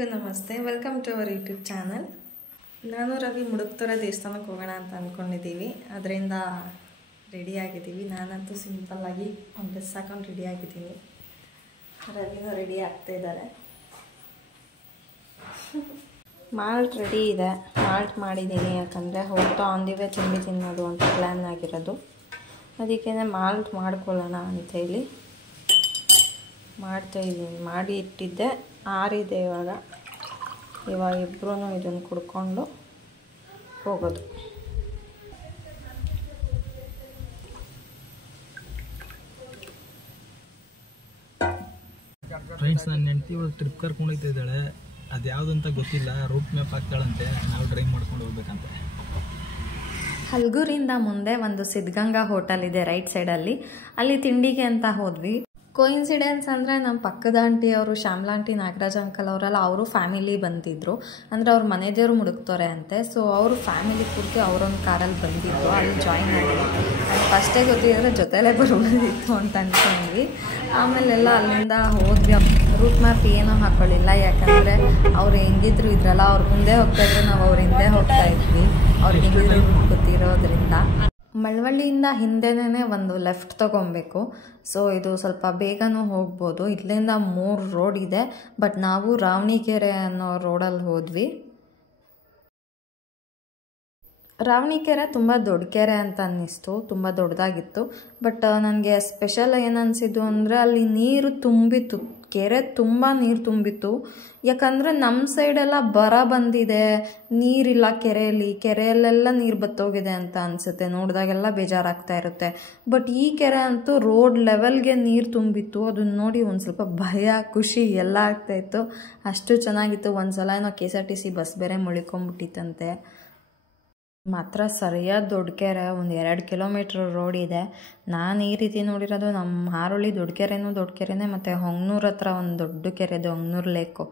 ಎಲ್ಲರಿಗೂ ನಮಸ್ತೆ, welcome to our YouTube channel. ನಾನು ರವಿ ಮುಡುಕ್ತೊರೆ ದೇವಸ್ಥಾನಕ್ಕೆ ಹೋಗೋಣ ಅಂತ ಅಂದ್ಕೊಂಡಿದ್ದೀವಿ. ಅದರಿಂದ ರೆಡಿಯಾಗಿದ್ದೀವಿ. ನಾನಂತೂ ಸಿಂಪಲ್ಲಾಗಿ ಒಂದು ಡ್ರೆಸ್ ಹಾಕೊಂಡು ರೆಡಿಯಾಗಿದ್ದೀನಿ. ರವಿನೂ ರೆಡಿ ಆಗ್ತಾ ಇದ್ದಾರೆ. ಮಾಲ್ಟ್ ರೆಡಿ ಇದೆ, ಮಾಲ್ಟ್ ಮಾಡಿದ್ದೀನಿ. ಯಾಕಂದರೆ ಹೋಗ್ತಾ ಆನ್ ದಿ ವೇ ತಿಂಡಿ ತಿನ್ನೋದು ಅಂತ ಪ್ಲ್ಯಾನ್ ಆಗಿರೋದು. ಅದಕ್ಕೇ ಮಾಲ್ಟ್ ಮಾಡ್ಕೊಳ್ಳೋಣ ಅಂಥೇಳಿ ಮಾಡ್ತಾಯಿದ್ದೀನಿ. ಮಾಡಿ ಇಟ್ಟಿದ್ದೆ, ಆರಿದೆ. ಇವಾಗ ಇಬ್ಬರೂ ಇದನ್ನು ಕುಡ್ಕೊಂಡು ಹೋಗೋದು. ಫ್ರೆಂಡ್ಸ್, ನನ್ನ ಹೆಂಡತಿ ಇವಳು ಟ್ರಿಪ್ ಕರ್ಕೊಂಡು ಹೋಗ್ತಾ ಇದ್ದಾಳೆ. ಅದು ಯಾವುದು ಅಂತ ಗೊತ್ತಿಲ್ಲ. ರೂಟ್ ಮ್ಯಾಪ್ ಹಾಕ್ತಾಳಂತೆ, ನಾವು ಡ್ರೈವ್ ಮಾಡ್ಕೊಂಡು ಹೋಗ್ಬೇಕಂತೆ. ಹಲ್ಗೂರಿಂದ ಮುಂದೆ ಒಂದು ಸಿದ್ಧಗಂಗಾ ಹೋಟೆಲ್ ಇದೆ ರೈಟ್ ಸೈಡಲ್ಲಿ. ಅಲ್ಲಿ ತಿಂಡಿಗೆ ಅಂತ ಹೋದ್ವಿ. ಕೋಇನ್ಸಿಡೆನ್ಸ್ ಅಂದರೆ ನಮ್ಮ ಪಕ್ಕದ ಆಂಟಿ ಅವರು, ಶ್ಯಾಮ್ಲಾ ಆಂಟಿ, ನಾಗರಾಜ್ ಅಂಕಲ್ ಅವರೆಲ್ಲ ಅವರು ಫ್ಯಾಮಿಲಿ ಬಂದಿದ್ದರು. ಅಂದರೆ ಅವ್ರ ಮನೆ ದೇವರು ಮುಡುಕ್ತೊರೆ ಅಂತೆ. ಸೊ ಅವರು ಫ್ಯಾಮಿಲಿ ಪೂರ್ತಿ ಅವರೊಂದು ಕಾರಲ್ಲಿ ಬಂದಿದ್ರು. ಅಲ್ಲಿ ಜಾಯಿನ್ ಆಗಿ ಫಸ್ಟೇ ಗೊತ್ತಿದ್ರೆ ಜೊತೆಲೇ ಬರೋದಿತ್ತು ಅಂತ ಅಂದ್ಕೊಂಡ್ವಿ. ಆಮೇಲೆಲ್ಲ ಅಲ್ಲಿಂದ ಹೋದ್ವಿ. ರೂಟ್ ಮ್ಯಾಪ್ ಏನೋ ಹಾಕೊಳ್ಳಿಲ್ಲ, ಯಾಕಂದರೆ ಅವ್ರು ಹೆಂಗಿದ್ರು ಇದ್ರಲ್ಲ, ಅವ್ರ ಮುಂದೆ ಹೋಗ್ತಾಯಿದ್ರು, ನಾವು ಅವ್ರ ಹಿಂದೆ ಹೋಗ್ತಾ ಇದ್ವಿ. ಅವ್ರಿಗೆ ಹೆಂಗಿದ್ರು ಗೊತ್ತಿರೋದ್ರಿಂದ. ಮಳವಳ್ಳಿಯಿಂದ ಹಿಂದೆನೇ ಒಂದು ಲೆಫ್ಟ್ ತೊಗೊಬೇಕು. ಸೊ ಇದು ಸ್ವಲ್ಪ ಬೇಗನೂ ಹೋಗ್ಬೋದು. ಇಲ್ಲಿಂದ 3 ರೋಡ್ ಇದೆ, ಬಟ್ ನಾವು ರಾವಣಿಕೆರೆ ಅನ್ನೋ ರೋಡಲ್ಲಿ ಹೋದ್ವಿ. ರಾವಣಿಕೆರೆ ತುಂಬ ದೊಡ್ಡ ಕೆರೆ ಅಂತ ಅನ್ನಿಸ್ತು, ತುಂಬ ದೊಡ್ಡದಾಗಿತ್ತು. ಬಟ್ ನನಗೆ ಸ್ಪೆಷಲ್ ಏನನ್ಸಿದ್ದು ಅಂದರೆ ಅಲ್ಲಿ ನೀರು ತುಂಬಿತ್ತು, ಕೆರೆ ತುಂಬ ನೀರು ತುಂಬಿತ್ತು. ಯಾಕಂದರೆ ನಮ್ಮ ಸೈಡೆಲ್ಲ ಬರ ಬಂದಿದೆ, ನೀರಿಲ್ಲ ಕೆರೆಯಲ್ಲೆಲ್ಲ ನೀರು ಬತ್ತೋಗಿದೆ ಅಂತ ಅನಿಸುತ್ತೆ. ನೋಡಿದಾಗೆಲ್ಲ ಬೇಜಾರಾಗ್ತಾ ಇರುತ್ತೆ. ಬಟ್ ಈ ಕೆರೆ ಅಂತೂ ರೋಡ್ ಲೆವೆಲ್ಗೆ ನೀರು ತುಂಬಿತ್ತು. ಅದನ್ನ ನೋಡಿ ಒಂದು ಸ್ವಲ್ಪ ಭಯ, ಖುಷಿ ಎಲ್ಲ ಆಗ್ತಾಯಿತ್ತು. ಅಷ್ಟು ಚೆನ್ನಾಗಿತ್ತು. ಒಂದು ಸಲ ಏನೋ KSRTC ಬಸ್ ಬೇರೆ ಮುಳಿಕೊಂಬಿಟ್ಟಿತ್ತಂತೆ. ಮಾತ್ರ ಸರಿಯಾದ ದೊಡ್ಡ ಕೆರೆ, ಒಂದು 2 ಕಿಲೋಮೀಟ್ರ್ ರೋಡ್ ಇದೆ. ನಾನು ಈ ರೀತಿ ನೋಡಿರೋದು ನಮ್ಮ ಹಾರೋಳಿ ದೊಡ್ಡ ಕೆರೆನೇ, ಮತ್ತು ಹೊಂಗನೂರು ಹತ್ರ ಒಂದು ದೊಡ್ಡ ಕೆರೆ ಇದೆ, ಹೊಂಗನೂರು ಲೇಕು.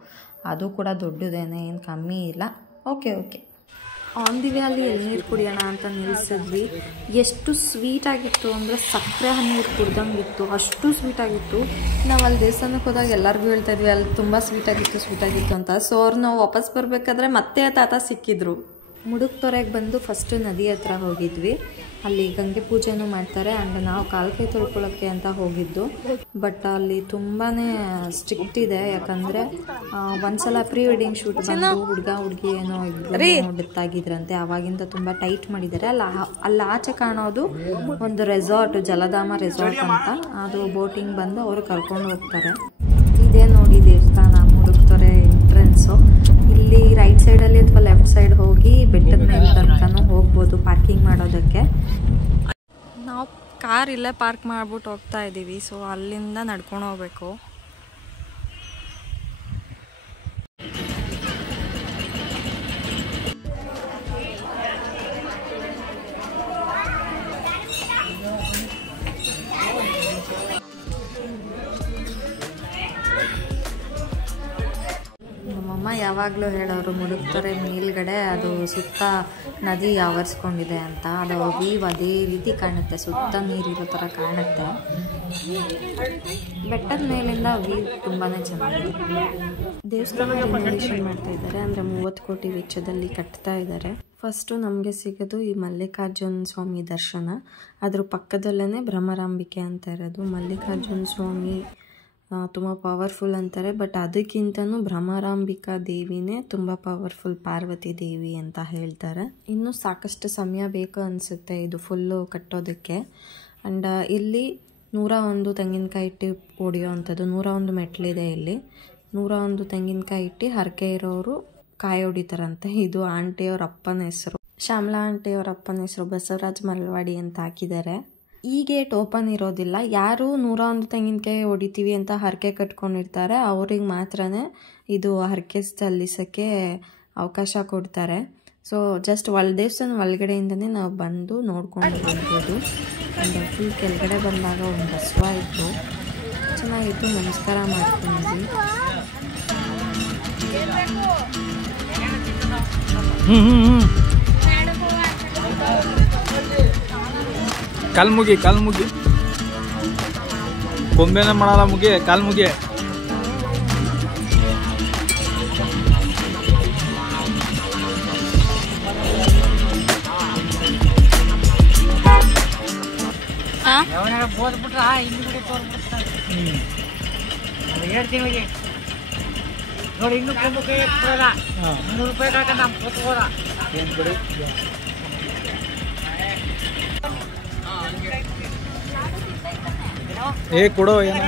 ಅದು ಕೂಡ ದೊಡ್ಡದೇನೆ, ಏನು ಕಮ್ಮಿ ಇಲ್ಲ. ಓಕೆ ಆನ್ ದಿ ವೇ ಅಲ್ಲಿ ಎಳ್ನೀರು ಕುಡಿಯೋಣ ಅಂತ ನಿಲ್ಲಿಸಿದ್ವಿ. ಎಷ್ಟು ಸ್ವೀಟಾಗಿತ್ತು ಅಂದರೆ ಸಕ್ಕರೆ ನೀರು ಕುಡ್ದಂಗಿತ್ತು, ಅಷ್ಟು ಸ್ವೀಟಾಗಿತ್ತು. ನಾವು ಅಲ್ಲಿ ದೇವಸ್ಥಾನಕ್ಕೆ ಹೋದಾಗ ಎಲ್ಲರಿಗೂ ಹೇಳ್ತಾ ಇದ್ವಿ ಅಲ್ಲಿ ತುಂಬ ಸ್ವೀಟಾಗಿತ್ತು ಅಂತ. ಸೊ ಅವ್ರು ನಾವು ವಾಪಸ್ ಬರಬೇಕಾದ್ರೆ ಮತ್ತೆ ತಾತ ಸಿಕ್ಕಿದ್ರು. ಮುಡುಕ್ತೊರೆಗೆ ಬಂದು ಫಸ್ಟು ನದಿ ಹತ್ರ ಹೋಗಿದ್ವಿ. ಅಲ್ಲಿ ಗಂಗೆ ಪೂಜೆನೂ ಮಾಡ್ತಾರೆ. ಆ್ಯಂಡ್ ನಾವು ಕಾಲು ಕೈ ತೊಳ್ಕೊಳ್ಳೋಕ್ಕೆ ಅಂತ ಹೋಗಿದ್ದು. ಬಟ್ ಅಲ್ಲಿ ತುಂಬಾ ಸ್ಟ್ರಿಕ್ಟ್ ಇದೆ. ಯಾಕಂದರೆ ಒಂದ್ಸಲ ಪ್ರೀ ವೆಡ್ಡಿಂಗ್ ಶೂಟ್ ಬಂದು ಹುಡುಗ ಹುಡುಗಿ ಏನೋ ಡೆತ್ ಆಗಿದ್ರಂತೆ. ಆವಾಗಿಂದ ತುಂಬ ಟೈಟ್ ಮಾಡಿದ್ದಾರೆ. ಅಲ್ಲಿ ಆಚೆ ಕಾಣೋದು ಒಂದು ರೆಸಾರ್ಟ್, ಜಲಧಾಮ ರೆಸಾರ್ಟ್ ಅಂತ. ಅದು ಬೋಟಿಂಗ್ ಬಂದು ಅವರು ಕರ್ಕೊಂಡು ಹೋಗ್ತಾರೆ. ಇದೇ ನೋಡಿ ದೇವಸ್ಥಾನ, ಮುಡುಕ್ತೊರೆ ಎಂಟ್ರೆನ್ಸು. ಇಲ್ಲಿ ರೈಟ್ ಸೈಡಲ್ಲಿ ಅಥವಾ ಲೆಫ್ಟ್ ಸೈಡ್ ಹೋಗಿ ಬೆಟ್ಟದ ಮೇಲೆ ತನಕನೂ ಹೋಗ್ಬೋದು ಪಾರ್ಕಿಂಗ್ ಮಾಡೋದಕ್ಕೆ. ನಾವು ಕಾರ್ ಇಲ್ಲೇ ಪಾರ್ಕ್ ಮಾಡ್ಬಿಟ್ಟು ಹೋಗ್ತಾ ಇದ್ದೀವಿ. ಸೊ ಅಲ್ಲಿಂದ ನಡ್ಕೊಂಡು ಹೋಗ್ಬೇಕು. ನಮ್ಮಮ್ಮ ಯಾವಾಗಲೂ ಹೇಳೋರು ಮುಡುಕ್ತೊರೆ ಮೇಲ್ಗಡೆ ಅದು ಸುತ್ತ ನದಿ ಆವರಿಸ್ಕೊಂಡಿದೆ ಅಂತ. ಅದು ವೀವ್ ಅದೇ ರೀತಿ ಕಾಣುತ್ತೆ, ಸುತ್ತ ನೀರಿರೋ ಥರ ಕಾಣುತ್ತೆ. ಬೆಟ್ಟದ ಮೇಲಿಂದ ವೀವ್ ತುಂಬಾ ಚೆನ್ನಾಗಿದೆ. ದೇವಸ್ಥಾನ ರಿನೋವೇಷನ್ ಮಾಡ್ತಾ ಇದ್ದಾರೆ, ಅಂದರೆ 30 ಕೋಟಿ ವೆಚ್ಚದಲ್ಲಿ ಕಟ್ತಾ ಇದ್ದಾರೆ. ಫಸ್ಟು ನಮಗೆ ಸಿಗೋದು ಈ ಮಲ್ಲಿಕಾರ್ಜುನ ಸ್ವಾಮಿ ದರ್ಶನ. ಅದ್ರ ಪಕ್ಕದಲ್ಲೇ ಭ್ರಮರಾಂಬಿಕೆ ಅಂತ ಇರೋದು. ಮಲ್ಲಿಕಾರ್ಜುನ ಸ್ವಾಮಿ ತುಂಬ ಪವರ್ಫುಲ್ ಅಂತಾರೆ, ಬಟ್ ಅದಕ್ಕಿಂತನೂ ಭ್ರಮರಾಂಬಿಕಾ ದೇವಿನೇ ತುಂಬ ಪವರ್ಫುಲ್, ಪಾರ್ವತಿ ದೇವಿ ಅಂತ ಹೇಳ್ತಾರೆ. ಇನ್ನೂ ಸಾಕಷ್ಟು ಸಮಯ ಬೇಕು ಅನಿಸುತ್ತೆ ಇದು ಫುಲ್ಲು ಕಟ್ಟೋದಕ್ಕೆ. ಆ್ಯಂಡ್ ಇಲ್ಲಿ 101 ತೆಂಗಿನಕಾಯಿ ಇಟ್ಟು ಹೊಡಿಯೋ ಅಂಥದ್ದು, 101 ಮೆಟ್ಲಿದೆ ಇಲ್ಲಿ. 101 ತೆಂಗಿನಕಾಯಿ ಇಟ್ಟು ಹರಕೆ ಇರೋರು ಕಾಯಿ ಹೊಡಿತಾರಂತೆ. ಇದು ಆಂಟಿಯವ್ರ ಅಪ್ಪನ ಹೆಸರು, ಶ್ಯಾಮ್ಲಾ ಆಂಟಿಯವ್ರ ಅಪ್ಪನ ಹೆಸರು ಬಸವರಾಜ್ ಮಲ್ವಾಡಿ ಅಂತ ಹಾಕಿದ್ದಾರೆ. ಈ ಗೇಟ್ ಓಪನ್ ಇರೋದಿಲ್ಲ. ಯಾರು 101 ತೆಂಗಿನಕಾಯಿ ಹೊಡಿತೀವಿ ಅಂತ ಹರಕೆ ಕಟ್ಕೊಂಡಿರ್ತಾರೆ ಅವ್ರಿಗೆ ಮಾತ್ರ ಇದು ಹರಕೆ ಸಲ್ಲಿಸೋಕ್ಕೆ ಅವಕಾಶ ಕೊಡ್ತಾರೆ. ಸೊ ಜಸ್ಟ್ ದೇವಸ್ಥಾನ ಒಳಗಡೆಯಿಂದನೇ ನಾವು ಬಂದು ನೋಡ್ಕೊಂಡು ಹೋಗ್ಬೋದು. ಫುಲ್ ಕೆಳಗಡೆ ಬಂದಾಗ ಒಂದು ಬಸವ ಇತ್ತು, ಚೆನ್ನಾಗಿತ್ತು. ನಮಸ್ಕಾರ ಮಾಡ್ಕೊಂಡ್ವಿ. ಕಾಲ್ಮುಗಿ ಕೊಂಬೆನ ಮಾಡಲ್ಲ ಮುಗಿ ಕಾಲ್ಮುಗಿ. ಓದ್ಬಿಟ್ರೆ ಹಿಂದ್ಗಡೆ ತೋರ್ಬಿಡ್ತಾರೆ 2 ತಿಂಗಳಿಗೆ ನೋಡಿ. ಇನ್ನೂ ಕೈ ಕೊಡಲ್ಲ, 300 ರೂಪಾಯಿ ಕಾಕ ನಮ್ಮ ಕೊಟ್ಬೋದ ಏನು ಬಿಡಿ. ಕೊಡೋ ಏನೋ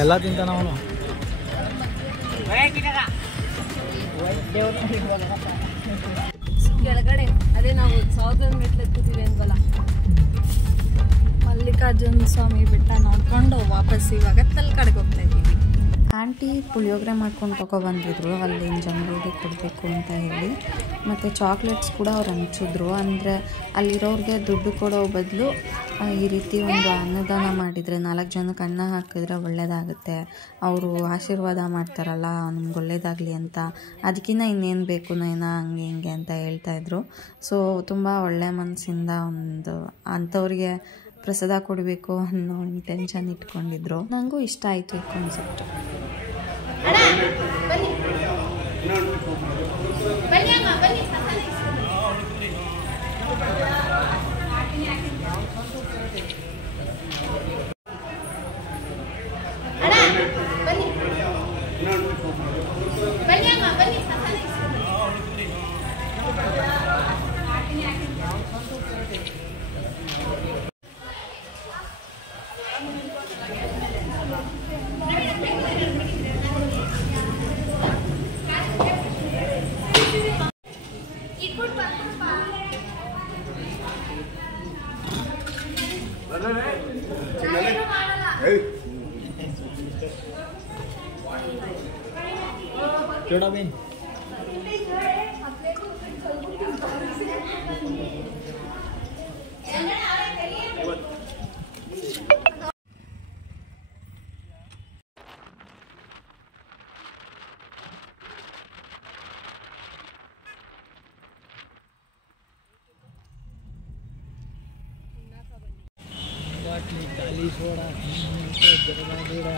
ಎಲ್ಲ ತಿಂತಾನ ಅವನು. ಕೆಳಗಡೆ ಅದೇ ನಾವು 1000 ಮೆಟ್ಲು ಎತ್ತಿದ್ದೀವಿ ಅಂದ್ವಲ್ಲ, ಮಲ್ಲಿಕಾರ್ಜುನ ಸ್ವಾಮಿ ಬೆಟ್ಟ ನೋಡ್ಕೊಂಡು ವಾಪಸ್ ಇವಾಗ ತಲಕಾಡಿಗೆ ಹೋಗ್ತಾ ಇದ್ದೀವಿ. ಆಂಟಿ ಪುಳಿಯೋಗರೆ ಮಾಡ್ಕೊಂಡು ತೊಗೊಬಂದಿದ್ರು ಅಲ್ಲಿನ ಜನರಿಗೆ ಕೊಡಬೇಕು ಅಂತ ಹೇಳಿ. ಮತ್ತು ಚಾಕ್ಲೇಟ್ಸ್ ಕೂಡ ಅವ್ರು ಹಂಚಿದ್ರು. ಅಂದರೆ ಅಲ್ಲಿರೋರಿಗೆ ದುಡ್ಡು ಕೊಡೋ ಬದಲು ಈ ರೀತಿ ಒಂದು ಅನ್ನದಾನ ಮಾಡಿದರೆ 4 ಜನಕ್ಕೆ ಅನ್ನ ಹಾಕಿದ್ರೆ ಒಳ್ಳೆಯದಾಗುತ್ತೆ, ಅವರು ಆಶೀರ್ವಾದ ಮಾಡ್ತಾರಲ್ಲ ನಿಮ್ಗೆ ಒಳ್ಳೇದಾಗಲಿ ಅಂತ, ಅದಕ್ಕಿಂತ ಇನ್ನೇನು ಬೇಕು ನೈನಾ ಹಂಗೆ ಹಿಂಗೆ ಅಂತ ಹೇಳ್ತಾಯಿದ್ರು. ಸೊ ತುಂಬ ಒಳ್ಳೆಯ ಮನಸ್ಸಿಂದ ಒಂದು ಅಂಥವ್ರಿಗೆ ಪ್ರಸಾದ ಕೊಡಬೇಕು ಅನ್ನೋ ಇಂಟೆನ್ಷನ್ ಇಟ್ಕೊಂಡಿದ್ರು. ನನಗೂ ಇಷ್ಟ ಆಯಿತು ಈ ಕಾನ್ಸೆಪ್ಟ್. केड़ा बेन खाली सोडा जरा गिड़ा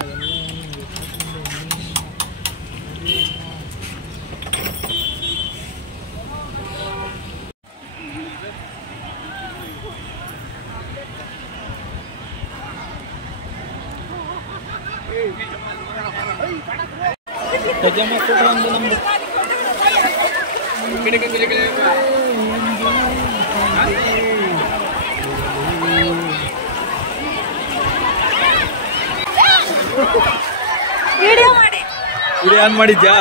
ವಿಡಿಯೋ ಆನ್ ಮಾಡಿದ್ಯಾ?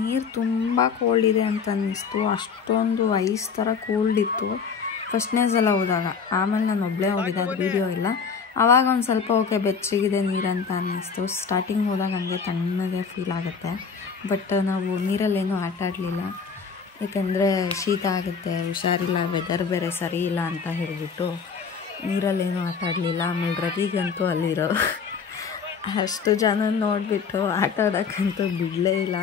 ನೀರು ತುಂಬ ಕೋಲ್ಡ್ ಇದೆ ಅಂತ ಅನ್ನಿಸ್ತು. ಅಷ್ಟೊಂದು ಐಸ್ ಥರ ಕೋಲ್ಡ್ ಇತ್ತು ಫಸ್ಟ್ನೇ ಸಲ ಹೋದಾಗ. ಆಮೇಲೆ ನಾನು ಒಬ್ಬಳೇ ಹೋಗಿದ್ದೆ, ಅದು ವೀಡಿಯೋ ಇಲ್ಲ. ಆವಾಗ ಒಂದು ಸ್ವಲ್ಪ ಓಕೆ ಬೆಚ್ಚಗಿದೆ ನೀರಂತ ಅನ್ನಿಸ್ತು. ಸ್ಟಾರ್ಟಿಂಗ್ ಹೋದಾಗ ಹಂಗೆ ತಣ್ಣಗೆ ಫೀಲ್ ಆಗುತ್ತೆ. ಬಟ್ ನಾವು ನೀರಲ್ಲೇನೂ ಆಟ ಆಡಲಿಲ್ಲ, ಏಕೆಂದರೆ ಶೀತ ಆಗುತ್ತೆ, ಹುಷಾರಿಲ್ಲ, ವೆದರ್ ಬೇರೆ ಸರಿ ಇಲ್ಲ ಅಂತ ಹೇಳಿಬಿಟ್ಟು ನೀರಲ್ಲೇನೂ ಆಟ ಆಡಲಿಲ್ಲ. ಆಮೇಲೆ ರವಿಗಂತೂ ಅಲ್ಲಿರೋ ಅಷ್ಟು ಜನ ನೋಡಿಬಿಟ್ಟು ಆಟ ಆಡೋಕ್ಕಂತೂ ಬಿಡಲೇ ಇಲ್ಲ.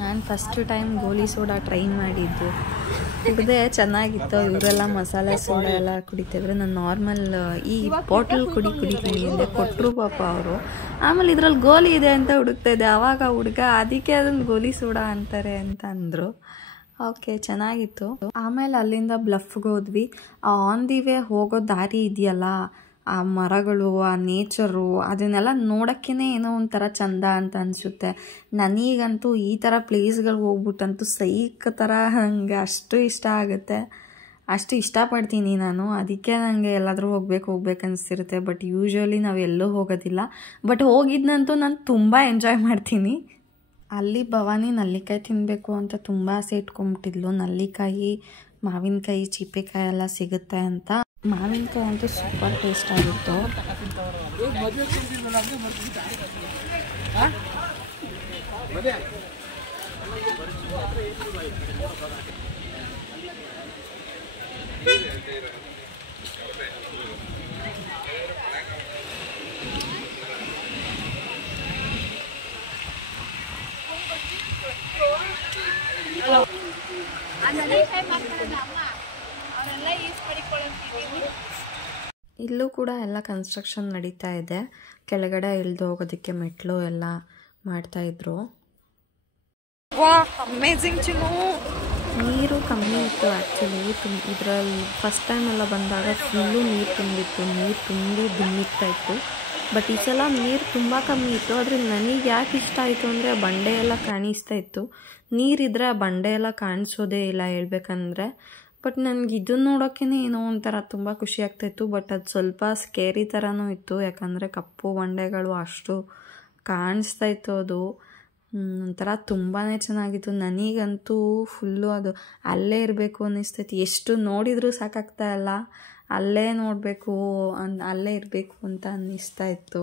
ನಾನು ಫಸ್ಟ್ ಟೈಮ್ ಗೋಲಿ ಸೋಡಾ ಟ್ರೈ ಮಾಡಿದ್ದು, ಕುಡಿದೆ, ಚೆನ್ನಾಗಿತ್ತು. ಇವರೆಲ್ಲ ಮಸಾಲೆ ಸೋಡಾ ಎಲ್ಲ ಕುಡಿತಿದ್ರು. ನಾನು ನಾರ್ಮಲ್ ಈ ಬಾಟಲ್ ಕುಡಿತೀನಿ ಅಂದರೆ ಕೊಟ್ಟರು ಪಾಪ ಅವರು. ಆಮೇಲೆ ಇದ್ರಲ್ಲಿ ಗೋಲಿ ಇದೆ ಅಂತ ಹುಡುಕ್ತಾಯಿದ್ದೆ. ಆವಾಗ ಹುಡುಗ ಅದಕ್ಕೆ ಅದನ್ನು ಗೋಲಿ ಸೋಡಾ ಅಂತಾರೆ ಅಂತ ಅಂದರು. ಓಕೆ, ಚೆನ್ನಾಗಿತ್ತು. ಆಮೇಲೆ ಅಲ್ಲಿಂದ ಬ್ಲಫ್ಗೆ ಹೋದ್ವಿ. ಆನ್ ದಿ ವೇ ಹೋಗೋ ದಾರಿ ಇದೆಯಲ್ಲ, ಆ ಮರಗಳು, ಆ ನೇಚರು, ಅದನ್ನೆಲ್ಲ ನೋಡೋಕ್ಕೇ ಏನೋ ಒಂಥರ ಚಂದ ಅಂತ ಅನಿಸುತ್ತೆ. ನನಗಂತೂ ಈ ಥರ ಪ್ಲೇಸ್ಗಳಿಗೆ ಹೋಗ್ಬಿಟ್ಟಂತೂ ಸೈಕ್ ಥರ ಹಂಗೆ ಅಷ್ಟು ಇಷ್ಟ ಆಗುತ್ತೆ, ಅಷ್ಟು ಇಷ್ಟಪಡ್ತೀನಿ ನಾನು. ಅದಕ್ಕೆ ನನಗೆ ಎಲ್ಲಾದರೂ ಹೋಗ್ಬೇಕು ಅನಿಸ್ತಿರುತ್ತೆ. ಬಟ್ ಯೂಶ್ವಲಿ ನಾವು ಎಲ್ಲೂ ಹೋಗೋದಿಲ್ಲ. ಬಟ್ ಹೋಗಿದ್ನಂತೂ ನಾನು ತುಂಬ ಎಂಜಾಯ್ ಮಾಡ್ತೀನಿ. ಅಲ್ಲಿ ಭವಾನಿ ನಲ್ಲಿಕಾಯಿ ತಿನ್ನಬೇಕು ಅಂತ ತುಂಬ ಆಸೆ ಇಟ್ಕೊಂಡ್ಬಿಟ್ಟಿದ್ಲು. ನಲ್ಲಿಕಾಯಿ, ಮಾವಿನಕಾಯಿ, ಚೀಪೆಕಾಯಿ ಎಲ್ಲ ಸಿಗುತ್ತೆ ಅಂತ. ಮಾವಿನಕಾಯಿ ಅಂತೂ ಸೂಪರ್ ಟೇಸ್ಟ್ ಆಗಿತ್ತು. ಇಲ್ಲೂ ಕೂಡ ಎಲ್ಲ ಕನ್ಸ್ಟ್ರಕ್ಷನ್ ನಡೀತಾ ಇದೆ. ಕೆಳಗಡೆ ಇಳಿದು ಹೋಗೋದಕ್ಕೆ ಮೆಟ್ಲು ಎಲ್ಲ ಮಾಡ್ತಾಯಿದ್ರು. ಅಮೇಝಿಂಗ್ ಚಿನ್ನು. ನೀರು ಕಮ್ಮಿ ಇತ್ತು ಆ್ಯಕ್ಚುಲಿ. ಇದರಲ್ಲಿ ಫಸ್ಟ್ ಟೈಮ್ ಎಲ್ಲ ಬಂದಾಗ ಫುಲ್ಲು ನೀರು ತುಂಬಿತ್ತು, ನೀರು ತುಂಬಿ ಧುಮ್ಮಿಕ್ತಾ ಇತ್ತು. ಬಟ್ ಈ ಸಲ ನೀರು ತುಂಬ ಕಮ್ಮಿ ಇತ್ತು. ಆದರೆ ನನಗೆ ಯಾಕೆ ಇಷ್ಟ ಆಯಿತು ಅಂದರೆ ಆ ಬಂಡೆ ಎಲ್ಲ ಕಾಣಿಸ್ತಾ ಇತ್ತು. ನೀರಿದ್ರೆ ಆ ಬಂಡೆ ಎಲ್ಲ ಕಾಣಿಸೋದೇ ಇಲ್ಲ ಹೇಳ್ಬೇಕಂದ್ರೆ. ಬಟ್ ನನಗೆ ಇದನ್ನು ನೋಡೋಕ್ಕೇ ಏನೋ ಒಂಥರ ತುಂಬ ಖುಷಿ ಆಗ್ತಾಯಿತ್ತು. ಬಟ್ ಅದು ಸ್ವಲ್ಪ ಸ್ಕೇರಿ ಥರನೂ ಇತ್ತು, ಯಾಕಂದರೆ ಕಪ್ಪು ಬಂಡೆಗಳು ಅಷ್ಟು ಕಾಣಿಸ್ತಾ ಇತ್ತು. ಅದು ಒಂಥರ ತುಂಬಾ ಚೆನ್ನಾಗಿತ್ತು. ನನಗಂತೂ ಫುಲ್ಲು ಅದು ಅಲ್ಲೇ ಇರಬೇಕು ಅನ್ನಿಸ್ತೈತಿ. ಎಷ್ಟು ನೋಡಿದರೂ ಸಾಕಾಗ್ತಾ ಇಲ್ಲ, ಅಲ್ಲೇ ನೋಡಬೇಕು ಅಲ್ಲೇ ಇರಬೇಕು ಅಂತ ಅನ್ನಿಸ್ತಾ ಇತ್ತು.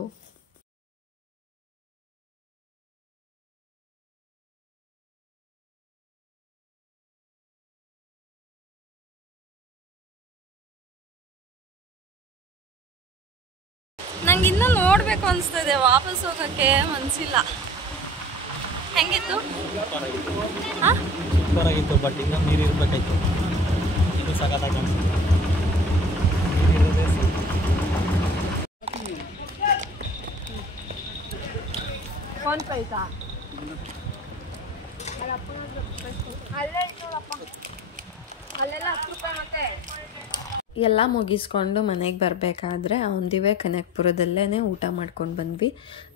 ನಂಗೆ ಇನ್ನೂ ನೋಡಬೇಕು ಅನಿಸ್ತದೆ, ವಾಪಸ್ ಹೋಗೋಕ್ಕೆ ಮನಸ್ಸಿಲ್ಲ. ಹೆಂಗಿತ್ತು? ಸೂಪರ್ ಆಗಿತ್ತು. ಬಟ್ ಇನ್ನೂ ನೀರು ಇರಬೇಕಾಯ್ತು. ಇದು ಸಖತ್ತಾಗಿ ಅನಿಸ್ತು. ಎಲ್ಲ ಮುಗಿಸ್ಕೊಂಡು ಮನೆಗೆ ಬರಬೇಕಾದ್ರೆ ಒಂದಿವೆ ಕನಕಪುರದಲ್ಲೇ ಊಟ ಮಾಡ್ಕೊಂಡು ಬಂದ್ವಿ.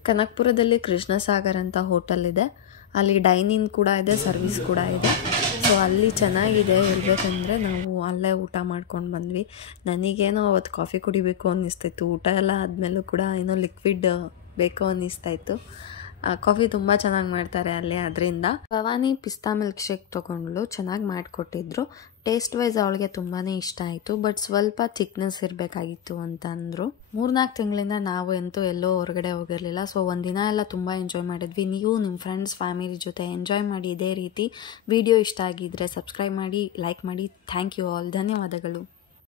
ಕನಕಪುರದಲ್ಲಿ ಕೃಷ್ಣಸಾಗರ್ ಅಂತ ಹೋಟೆಲ್ ಇದೆ. ಅಲ್ಲಿ ಡೈನಿಂಗ್ ಕೂಡ ಇದೆ, ಸರ್ವಿಸ್ ಕೂಡ ಇದೆ. ಸೊ ಅಲ್ಲಿ ಚೆನ್ನಾಗಿದೆ ಹೇಳ್ಬೇಕಂದ್ರೆ. ನಾವು ಅಲ್ಲೇ ಊಟ ಮಾಡ್ಕೊಂಡು ಬಂದ್ವಿ. ನನಗೇನೋ ಅವತ್ತು ಕಾಫಿ ಕುಡಿಬೇಕು ಅನ್ನಿಸ್ತಾಯಿತ್ತು. ಊಟ ಎಲ್ಲ ಆದಮೇಲೂ ಕೂಡ ಏನೋ ಲಿಕ್ವಿಡ್ ಬೇಕು ಅನ್ನಿಸ್ತಾಯಿತ್ತು. ಕಾಫಿ ತುಂಬ ಚೆನ್ನಾಗಿ ಮಾಡ್ತಾರೆ ಅಲ್ಲಿ. ಅದರಿಂದ ಭವಾನಿ ಪಿಸ್ತಾ ಮಿಲ್ಕ್ ಶೇಕ್ ತೊಗೊಂಡ್ಲು, ಚೆನ್ನಾಗಿ ಮಾಡಿಕೊಟ್ಟಿದ್ರು. ಟೇಸ್ಟ್ ವೈಸ್ ಅವಳಿಗೆ ತುಂಬಾ ಇಷ್ಟ ಆಯಿತು. ಬಟ್ ಸ್ವಲ್ಪ ಥಿಕ್ನೆಸ್ ಇರಬೇಕಾಗಿತ್ತು ಅಂತ ಅಂದರು. 3-4 ತಿಂಗಳಿಂದ ನಾವು ಎಲ್ಲೋ ಹೊರಗಡೆ ಹೋಗಿರಲಿಲ್ಲ. ಸೊ ಒಂದಿನ ಎಲ್ಲ ತುಂಬ ಎಂಜಾಯ್ ಮಾಡಿದ್ವಿ. ನೀವು ನಿಮ್ಮ ಫ್ರೆಂಡ್ಸ್ ಫ್ಯಾಮಿಲಿ ಜೊತೆ ಎಂಜಾಯ್ ಮಾಡಿ. ಇದೇ ರೀತಿ ವಿಡಿಯೋ ಇಷ್ಟ ಆಗಿದ್ದರೆ ಸಬ್ಸ್ಕ್ರೈಬ್ ಮಾಡಿ, ಲೈಕ್ ಮಾಡಿ. Thank you all. ಧನ್ಯವಾದಗಳು.